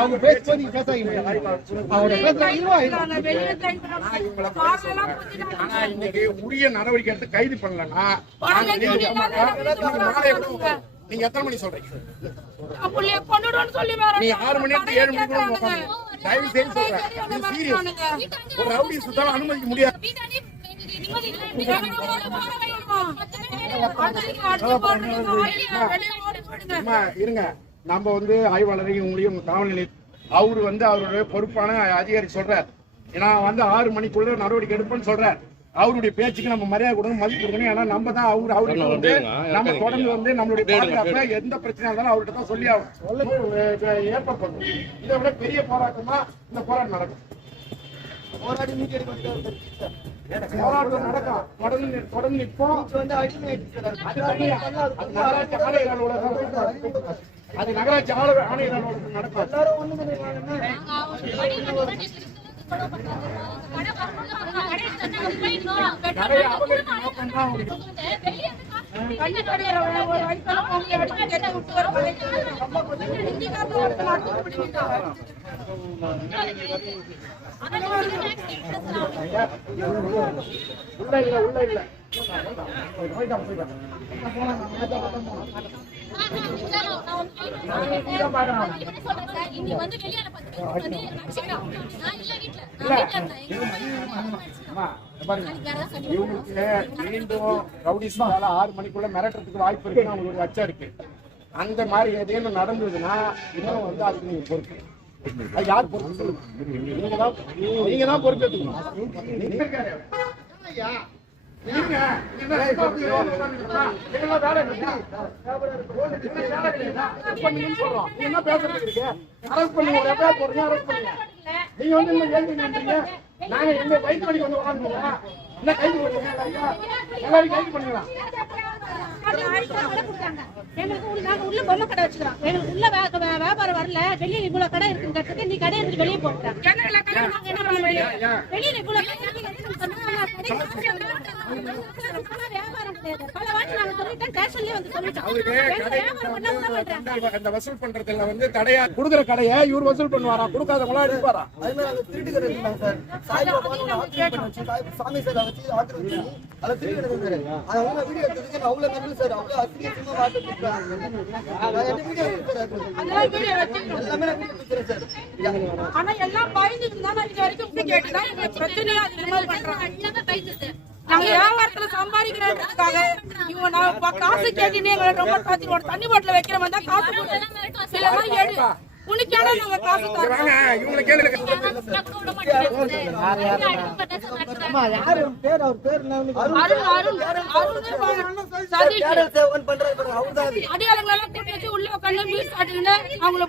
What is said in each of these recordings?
அவங்க பேசும்போது நீங்க பேசாதீங்க. அவங்க ஆனா இன்னைக்கு உரிய நடவடிக்கை எடுத்து கைது பண்ணலன்னா நீங்க எத்தனை மணி சொல்றீங்க? நீ 6 மணி நேரத்துக்கு 7 மணிக்கு தயவு செய்து சொல்றேன். ஒரு ரவுடி சுத்தாலும் அனுமதிக்க முடியாது. இருங்க, நம்ம வந்து ஆய்வாளரையும் உங்களையும் காவல் நிலையம் அவரு வந்து அவருடைய பொறுப்பான அதிகாரி சொல்றார். ஏன்னா வந்து 6 மணிக்குள்ள நடவடிக்கை எடுப்பேன்னு சொல்றார். அவருடைய பேச்சுக்கு நம்ம மரியாதை கொடுக்கணும், மதிப்பு கொடுக்கணும். ஏன்னா நம்ம தான் அவருக்கு வந்து நம்ம தொடர்ந்து வந்து நம்மளுடைய பாதுகாப்புல எந்த பிரச்சனையா இருந்தாலும் அவர்கிட்ட தான் சொல்லி ஏற்பாடு பண்ணணும். இதை விட பெரிய போராட்டமா இந்த போராட்டம் நடக்கும். போராட்டம் நடக்கும், தொடர்ந்து நிற்போம். அது நகராட்சி ஆணையர் அலுவலகத்தில் நடக்கும். உள்ள இல்ல மீண்டும் ரவுடிஸ்மால 6 மணிக்குள்ள மிரட்டுறதுக்கு வாய்ப்பு இருக்குன்னு அவங்களுக்கு அச்சம் இருக்கு. அந்த மாதிரி ஏதேனும் நடந்ததுன்னா இன்னும் வந்து அதுக்கு நீங்க பொறுப்பு. அது யார் பொறுப்பு சொல்லுங்க? நீங்க தான் பொறுப்பேற்றுக்கணும். என்ன பேசுறது இருக்கு? அரசு பண்ணுங்க, நீங்க வந்து நாங்க எங்க வயிற்று வலி வந்து உட்காந்துங்களா? என்ன கைது பண்ணுங்க, எல்லாரும் கைது பண்ணுங்களா? எங்களுக்கு உள்ள பொம்மை கடை வச்சுக்கிறோம். எங்களுக்கு உள்ள வியாபாரம் வரல. வெளியே இவ்வளவு கடை இருக்குங்கிறதுக்கு நீ கடை எடுத்து வெளியே போட்டேன். வெளியில இவ்வளவு வியாபாரம் கிடையாது. பல வாட்டி நாங்க சொல்லிட்டோம், ஸ்டேஷன்லயே வந்து சொல்லிட்டோம். அந்த வசூல் பண்றதுல வந்து தடையா குடுக்குற கடையை இவர் வசூல் பண்ணுவாரா? கொடுக்காதவங்களா எடுப்பாரா? அதே மாதிரி திருட்டு கடை இருந்தாங்க சார். சாமி சார் வச்சு ஆக்கிரமிச்சு அதை திருட்டு கடை இருந்தாரு. அதை அவங்க வீடியோ எடுத்ததுக்கு அவ்வளவு நல்ல சார், அவ்வளவு அசிங்கமா வார்த்தை ஆனா எல்லாம் பயந்துட்டு இருந்தா இது வரைக்கும் கேட்டுதான் பிரச்சனையா நாங்க வியாபாரத்துல சம்பாதிக்கிறதுக்காக இவங்க காசு கேட்டுன்னு எங்களை ரொம்ப ஒரு தண்ணி பாட்டில வைக்கிற மாதிரி தான் காசு உனக்கான நாங்க காசு தரோம். உள்ள உட்காந்து மீன் சாட்டுன்னு அவங்கள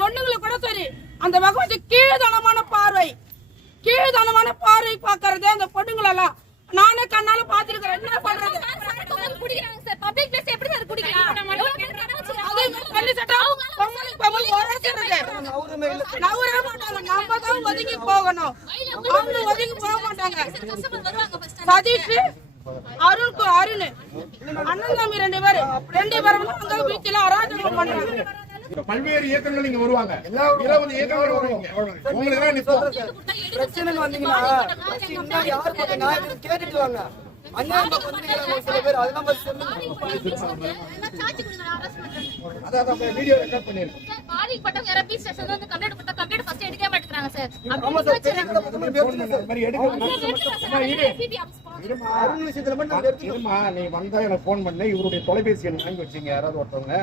பொண்ணுங்களை கூட சரி அந்த பகவதி கீழ்தனமான பார்வை பாக்குறது அந்த பொண்ணுங்களெல்லாம் நானே கண்ணால பாத்துருக்கேன். என்ன பண்றது? குடிக்கிறாங்க சார். பப்ளிக் பிளேஸ் எப்படி சார் குடிக்கலாம்? அதே மாதிரி பள்ளி சட்டம் நவரவே மாட்டாங்க. நம்ம தான் ஒதுங்கி போகணும். அவங்க ஒதுங்கி போக மாட்டாங்க. சதீஷ் அருண் அண்ணன் தம்பி 2 பேரும் அங்க வீட்டுல அராஜகம் பண்றாங்க. பல்வேறு இயக்கங்கள் நீங்க வருவாங்க, 20 இயக்கங்கள் வருவாங்க. உங்களுக்கு பிரச்சனை வந்தீங்கன்னா யாரு கேட்டுட்டு வாங்க. சில பேர் அதெல்லாம் வீடியோ ரெக்கார்ட் பண்ணிருக்கோம். நீ வந்தா எனக்கு போன் பண்ண, இவருடைய தொலைபேசி எண் வாங்கி வச்சுங்க. யாராவது ஒருத்தவங்க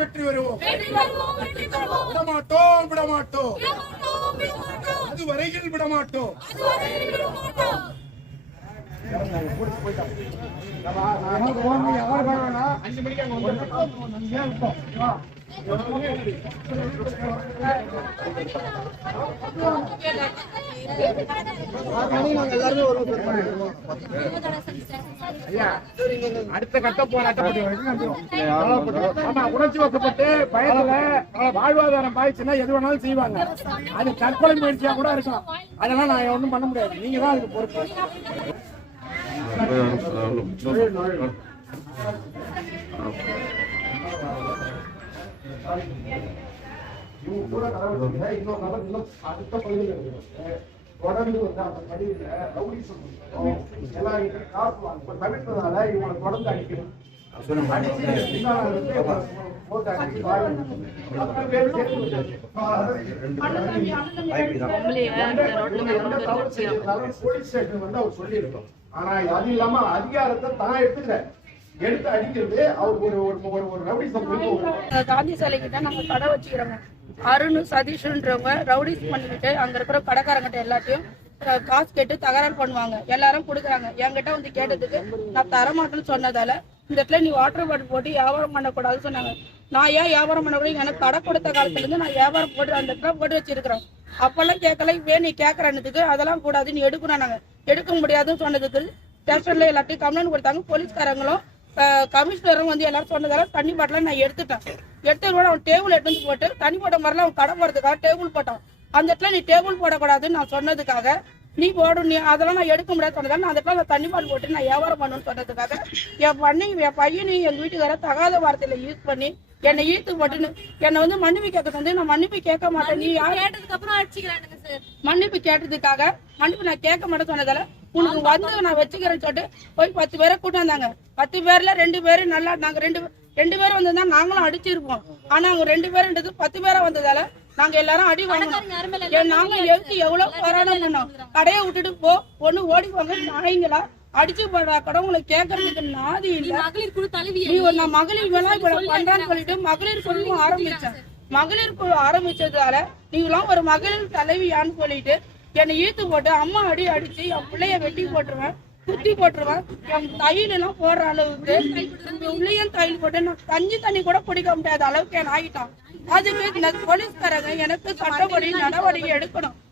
வெற்றி பெறுவோம். விடமாட்டோம். அது வரையில் விடமாட்டோம். 5 மணிக்கு அங்க வந்துருக்கோம். நாங்க எல்லாருமே வருவோம் ஐயா, அடுத்த கட்ட போராட்டம் ஆமா, உணர்ச்சி வசப்பட்டு பயத்துல வாழ்வாதாரம் பாதிச்சுன்னா எது வேணாலும் செய்வாங்க. அது தற்கொலை முயற்சியா கூட இருக்கும். அதெல்லாம் நான் ஒண்ணும் பண்ண முடியாது. நீங்க தான் அதுக்கு பொறுப்பு. இவங்க கூட கடவுள் இன்னொரு நபர் இன்னும் அடுத்த பகுதியில் இருக்கு. தொடர்ந்து வந்து அந்த பகுதியில ரவுடி சொல்லுவோம் எல்லாம் காசு வாங்க தவிர்த்ததால இவங்களை தொடர்ந்து அடிக்கணும். போலீஸ் ஸ்டேஷன் வந்து அவர் சொல்லியிருக்கோம். ஆனா அது இல்லாம அதிகாரத்தை தான் எடுத்து அடிக்கிறது அவருக்கு ஒரு ரவுடி சொல்லுவோம். காந்தி சிலை கிட்ட நாங்க கடை வச்சுக்கிறோங்க. அருண் சதீஷ்ன்றவங்க ரவுடிஸ் பண்ணிக்கிட்டு அங்க இருக்கிற கடைக்காரங்கிட்ட எல்லாத்தையும் காசு கேட்டு தகராறு பண்ணுவாங்க. எல்லாரும் கொடுக்குறாங்க. என்கிட்ட வந்து கேட்டதுக்கு நான் தரமாட்டேன்னு சொன்னதால இந்த இடத்துல நீ வாட்டர் பாட்டில் போட்டு வியாபாரம் பண்ணக்கூடாதுன்னு சொன்னாங்க. நான் ஏன் வியாபாரம் பண்ணக்கூடாது? எனக்கு கடை கொடுத்த காலத்துல இருந்து நான் வியாபாரம் போட்டு அந்த இடத்துல போட்டு வச்சிருக்கிறேன். அப்பெல்லாம் கேட்கல. நீ கேட்கறதுக்கு அதெல்லாம் கூடாது, நீ எடுக்கணும். நாங்க எடுக்க முடியாதுன்னு சொன்னதுக்கு ஸ்டேஷன்ல எல்லாத்தையும் கம்ப்ளைண்ட் கொடுத்தாங்க. போலீஸ்காரங்களும் கமிஷனரும் வந்து எல்லாரும் சொன்னதால தண்ணி பாட்டில நான் எடுத்துட்டேன். எடுத்து அவன் டேபிள் எடுத்து போட்டு தண்ணி போட்ட மாதிரிலாம் அவன் கடை போறதுக்காக டேபிள் போட்டான். அந்த இடத்துல நீ டேபிள் போடக்கூடாதுன்னு நான் சொன்னதுக்காக நீ போடும், நீ அதெல்லாம் நான் எடுக்க முடியாது சொன்னதால நான் அந்த இடத்துல நான் தண்ணி பாட்டில் போட்டு நான் வியாபாரம் பண்ணணும்னு சொன்னதுக்காக என் பையனையும் எங்க வீட்டுக்கார தகாத வார்த்தையில யூஸ் பண்ணி என்னை ஈர்த்து போட்டுன்னு என்னை வந்து மன்னிப்பு கேட்க வந்து நான் மன்னிப்பு கேட்க மாட்டேன். நீ கேட்டதுக்கு அப்புறம் அடிச்சுக்கிறானுங்க சார். மன்னிப்பு கேட்டதுக்காக மன்னிப்பு நான் கேட்க மாட்டேன் சொன்னதால உனக்கு வந்து நான் வச்சுக்கிறேன்னு சொல்லிட்டு போய் 10 பேரை கூட்டு வந்தாங்க. 10 பேர்ல 2 பேரு நல்லா நாங்க ரெண்டு பேரும் வந்ததுதான் நாங்களும் அடிச்சிருப்போம். ஆனா அவங்க 2 பேருன்றது 10 பேரா வந்ததால நாங்க எல்லாரும் அடி வாங்கணும். நாங்க எழுத்து எவ்வளவு போராட்டம் பண்ணோம். கடையை விட்டுட்டு ஒண்ணு ஓடி போங்க நாய்ங்களா அடிச்சு போடுறா கடவுளை கேட்கறதுக்கு நாதி இல்ல. நான் மகளிர் வேலை பண்றான்னு சொல்லிட்டு மகளிர் குழு ஆரம்பிச்சேன். மகளிர் குழு ஆரம்பிச்சதால நீங்களாம் ஒரு மகளிர் தலைவியான்னு சொல்லிட்டு என்னை ஈர்த்து போட்டு அம்மா அடிச்சு என் பிள்ளைய வெட்டி போட்டுருவேன், குத்தி போட்டுருவேன். என் தையல் எல்லாம் போடுற அளவுக்கு உள்ளேயும் தையல் போட்டு நான் கஞ்சி தண்ணி கூட குடிக்க முடியாத அளவுக்கு என் ஆகிட்டான். அதுக்கு போலீஸ்காரங்க எனக்கு சட்டப்படி நடவடிக்கை எடுக்கணும்.